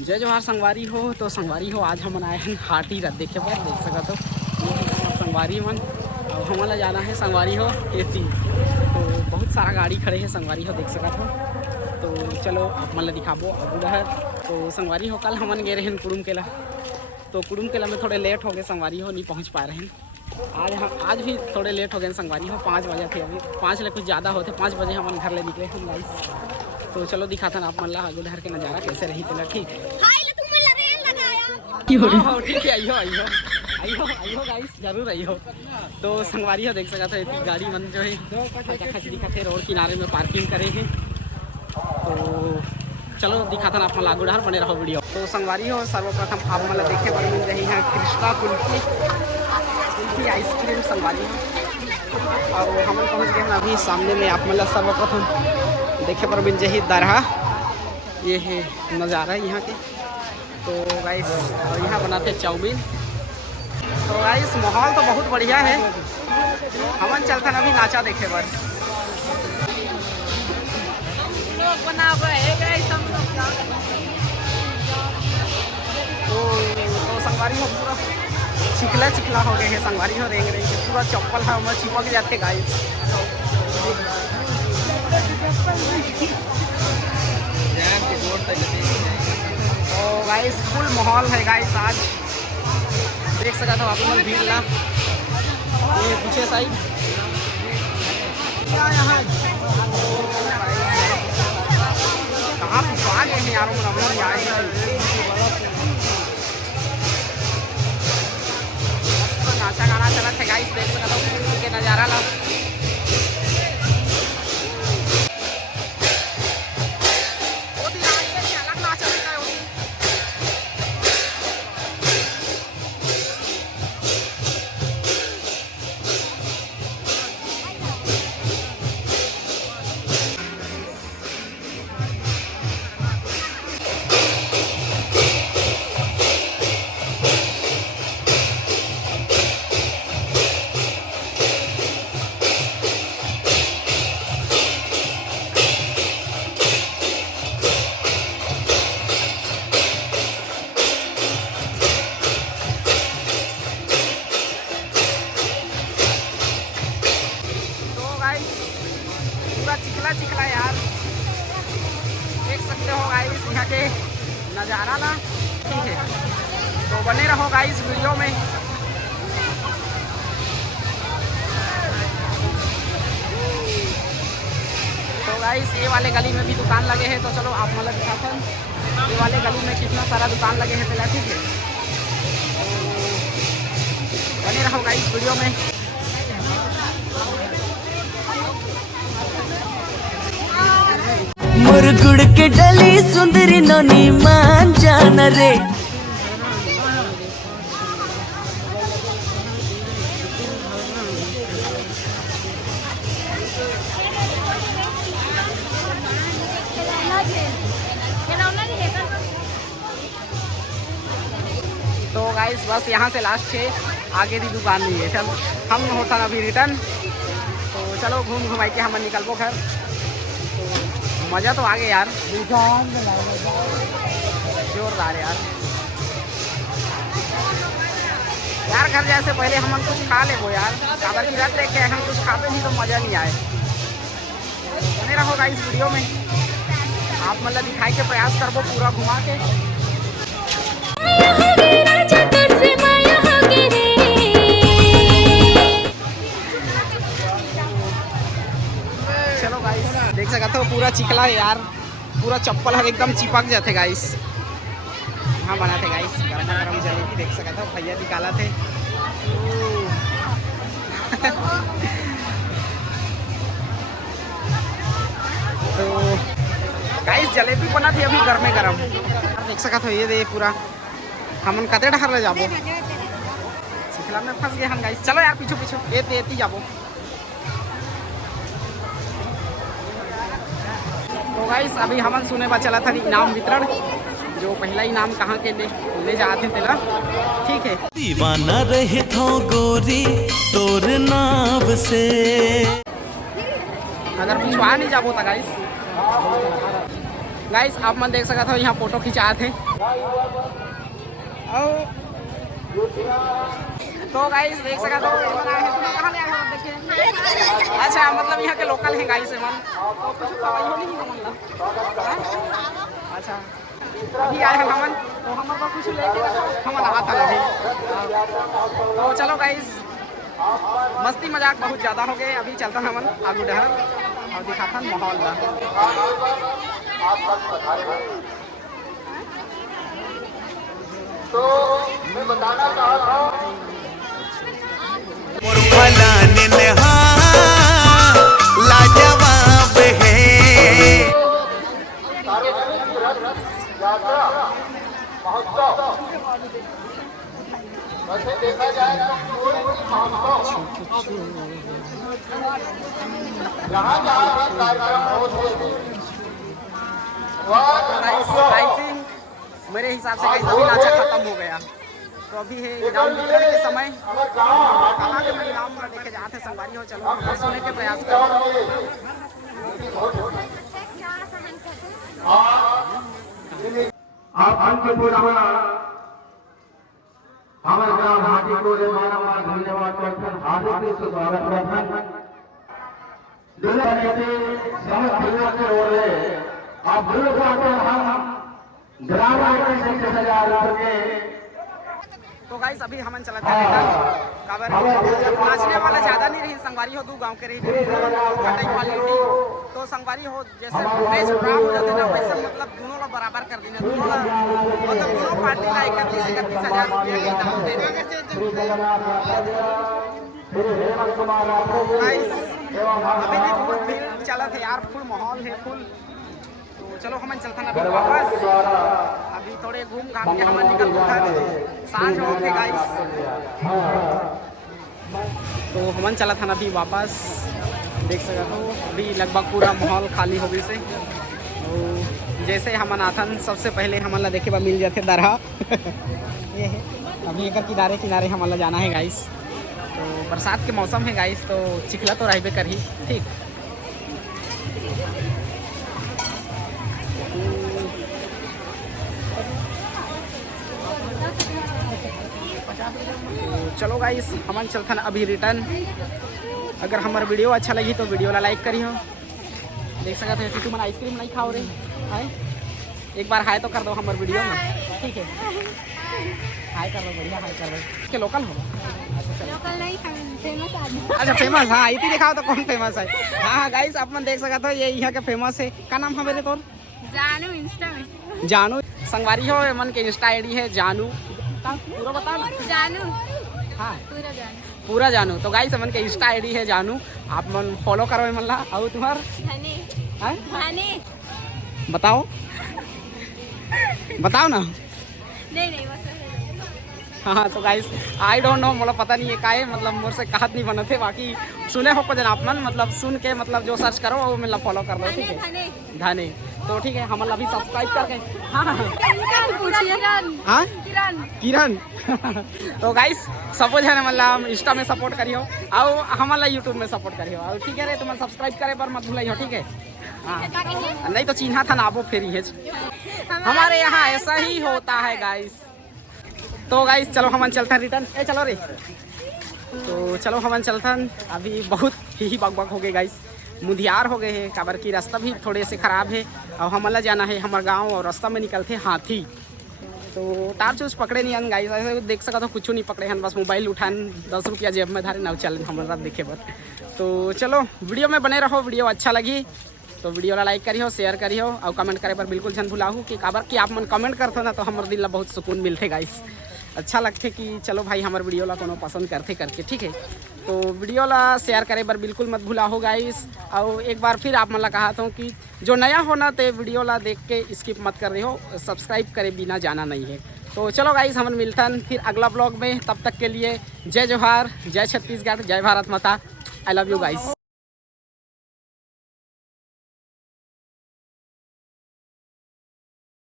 जय जोहार संगवारी हो। तो संगवारी हो आज हम आए हैं हाटी रथ देखे पर देख सका तो संगवारी मन अब हमला जाना है संगवारी हो एती। तो बहुत सारा गाड़ी खड़े हैं संगवारी हो देख सका तो चलो आप मन ला दिखाबो अब उधर। तो संगवारी हो कल हमन गए रहे कुड़ुम केला, तो कुड़ुम केला में थोड़े लेट हो गए संगवारी हो, नहीं पहुँच पा रहे हैं। आज भी थोड़े लेट हो गए संगवारी हो, 5 बजे थे अभी 5 ले कुछ ज़्यादा होते 5 बजे हम घर ले निकले हम गाइस। तो चलो दिखाता ना आप मन ला आगे उधर के नज़ारा कैसे रही तेला। ठीक ठीक है आइयो आइयो आइयो आइयो गाइस जरूर आइयो। तो संगवारी हो देख सका था गाड़ी मन जो है खच दिखा थे रोड किनारे में पार्किंग करे हैं। तो चलो दिखाता ना आप मन लागू डहर बने रहो वीडियो। तो संगवारी हो सर्वप्रथम आप मन ला देखे पर मिल रही है कृष्णा कुल्फी आइसक्रीम संगवारी हो। और हम पहुँच गए हैं अभी सामने में आप मन ला सर्वप्रथम देखे पर मिल जाही दरहा, ये है नज़ारा यहाँ के। तो गाइस यहाँ बनाते चाउमीन। तो गाइस माहौल तो बहुत बढ़िया है, हमन चलते अभी नाचा देखे पर। तो संगवारी हो पूरा चिखला हो गए है संगवारी हो रेंग के पूरा चप्पल है हमारे चिपक जाते गाइस। तो गाइस फुल माहौल है गाइस आज देख सका था आप लोग भीड़ ला। ये पीछे साइड यहाँ कहाँ आ गए हैं यारों में आए हैं। नाचा गाना चला थे गाइस देख सका था के नज़ारा ला। चिखला यार देख सकते हो गाइस यहाँ के नज़ारा ला। ठीक है तो बने रहो गाइस वीडियो में। तो गाइस ये वाले गली में भी दुकान लगे हैं, तो चलो आप मतलब दिखाते हैं ये वाले गली में कितना सारा दुकान लगे हैं पहला। ठीक है तो बने रहो गाइस वीडियो में। मुरगुड़ के डली सुंदरी नोनी मान जान रे। तो गाइस बस यहाँ से लास्ट है, आगे भी दुकान नहीं है। चल हम होता ना अभी रिटर्न। तो चलो घूम घुमाई के हम निकलबो घर। तो मज़ा तो आ गया यार, जोरदार यार। यार घर जैसे पहले हम कुछ खा ले वो यार काबर की रात लेके हम कुछ खाते नहीं तो मज़ा नहीं आए। बने रहो गाइस वीडियो में, आप मतलब दिखाई के प्रयास करबो पूरा घुमा के। चलो गाइस देख सका तो पूरा चिखला है यार, पूरा चप्पल हर एकदम चिपक जाते गाइस। हाँ बनाते गाइस गर्मा गर्म जलेबी देख सका था भैया निकाला थे। तो गाइस जलेबी बना थी अभी गर्मे गरम देख सका था। ये दे पूरा हमन कते डहर ले जाबो, चिखला में फंस गए हम गाइस। चलो यार पीछू पीछू एती जाबो। तो गाइस अभी हमन सुने बा चला था इनाम वितरण, जो पहला इनाम कहाँ के ले जाते तेला। ठीक है दीवाना रहे थो गोरी तोर नाव से। अगर पिछवा नहीं जाबो तो गाइस गाइस आप मन देख सकते हो यहाँ फोटो खिंचाए थे। तो गाइस देख सकते हो कहाँ ले आए हो देखिए। अच्छा मतलब यहाँ के लोकल हैं गाइस मन। तो कुछ खवाई हो नहीं हमन। अच्छा अभी आए हैं हमन तो हमन को कुछ लेके हमन आ था अभी। तो चलो गाइस मस्ती मजाक बहुत ज़्यादा हो गए। अभी चलता हमन आगू डहर और दिखाता माहौल ला। तो मैं बताना चाहता हूँ लाजवाब है। यात्रा महोत्सव वैसे देखा जाए तो कोई भी महोत्सव जहाँ जहाँ कार्यक्रम होते हैं आई थिंक मेरे हिसाब से गाइस अभी नाचा खत्म हो गया। तो अभी है इनाम वितरण के समय। कहाँ के मैं इनाम लेके जाते संगवारी हो। चलो सुनने के प्रयास करो। आप अंतपुर हमारे ग्राम हाटी को बारम्बार धन्यवाद करते हैं। हार्दिक स्वागत करते हैं। आप तो गाइस अभी हमन चला था काबर नाचने वाला ज्यादा नहीं रही। संगवारी हो दो गांव के रही कटाई क्वालिटी तो संगवारी हो जैसे मैच ड्रा हो जाते ना वैसे मतलब दोनों लोग बराबर कर देना। दोनों मतलब दोनों पार्टी का 31,000 रुपया के इनाम दे देंगे। गाइस अभी भी बहुत भीड़ चला था यार। फुल माहौल है फुल। तो चलो हमन चलता अभी वापस। अभी थोड़े घूम घाम के हमन निकल गए। सांझ हो गए गाइस। तो हमन चला था अभी वापस। देख सकते हो अभी लगभग पूरा माहौल खाली हो गई से। तो जैसे हमन आथन सबसे पहले हमन ला देखे बा मिल जाते दरहा। ये है अभी एक किनारे किनारे हमन ला जाना है गाइस। तो बरसात के मौसम है गाइस तो चिखला तो रहबे कर ही ठीक। चलो गाइस हमन चलथन अभी रिटर्न। अगर हमारा वीडियो अच्छा लगी तो वीडियो ला लाइक करी हो। देख सकते हो कि तुम आइसक्रीम नहीं खाओ रे हाय। एक बार हाय तो कर दो हमारे वीडियो में ठीक है। हाय कर दो बढ़िया हाय कर दो। के लोकल हो लोकल नहीं फेमस आदमी। अच्छा फेमस हाँ इतनी दिखाओ तो कौन फेमस है। हाँ गाइस आप मन देख सकते हो ये यहाँ के फेमस है। क्या नाम है मेरे तो जानू इंस्टा में जानू संगवारी हो मन के इंस्टा आईडी है जानू। पूरा बताओ ना। जानू हाँ पूरा जानू पूरा जानू। तो गाइस मन के इंस्टा आईडी है जानू। आप मन फॉलो करो मन ला। और तुम्हार धने हाँ? धने बताओ बताओ ना। नहीं बस हाँ तो गाइस आई डोंट नो मोला पता नहीं है का है मतलब मोर से कहत नहीं बनते। बाकी सुने हो कुछ आप मन मतलब सुन के मतलब जो सर्च करो वो मतलब फॉलो कर दो ठीक है। धने धने तो ठीक है हम अभी सब्सक्राइब करके हाँ हाँ किरण। तो गाइस सपोज है मतलब इंस्टा में सपोर्ट करियो और हमारा यूट्यूब में सपोर्ट करियो और ठीक है रे तुम सब्सक्राइब करे पर मत भूलियो ठीक है। हाँ नहीं तो चिन्हा था ना आपो फिर ही हमारे यहाँ ऐसा ही होता है गाइस। तो गाइस चलो हमन चलते हैं रिटर्न। ए चलो रे। तो चलो हमन चलते हैं। अभी बहुत ही बकबक हो गए गाइस। मुधियार हो गए हैं काबर की रास्ता भी थोड़े से ख़राब है और हमला जाना है हमारे गांव और रास्ता में निकलते हाथी। तो टार चूस पकड़े नहीं हन गाइस। ऐसे देख सका तो कुछ नहीं पकड़े हन बस मोबाइल उठान 10 रुपया जेब में धारे ना चल हमारा देखे बर। तो चलो वीडियो में बने रहो। वीडियो अच्छा लगी तो वीडियो ला लाइक करियो शेयर करियो और कमेंट करे पर बिल्कुल जन भुलाहू कि काबर कि आप मन कमेंट करते ना तो हमारे दिल ला बहुत सुकून मिलते गाइस। अच्छा लगते कि चलो भाई हमारे वीडियो ला कोनो पसंद करते करके ठीक है। तो वीडियो ला शेयर करे पर बिल्कुल मत भूला हो गाइस। और एक बार फिर आप मन ला कहा था कि जो नया होना तो वीडियो ला देख के स्किप मत कर रहे हो। सब्सक्राइब करे बिना जाना नहीं है। तो चलो गाइस हम मिलतन फिर अगला ब्लॉग में। तब तक के लिए जय जोहार जय छत्तीसगढ़ जय भारत माता। I love you guys.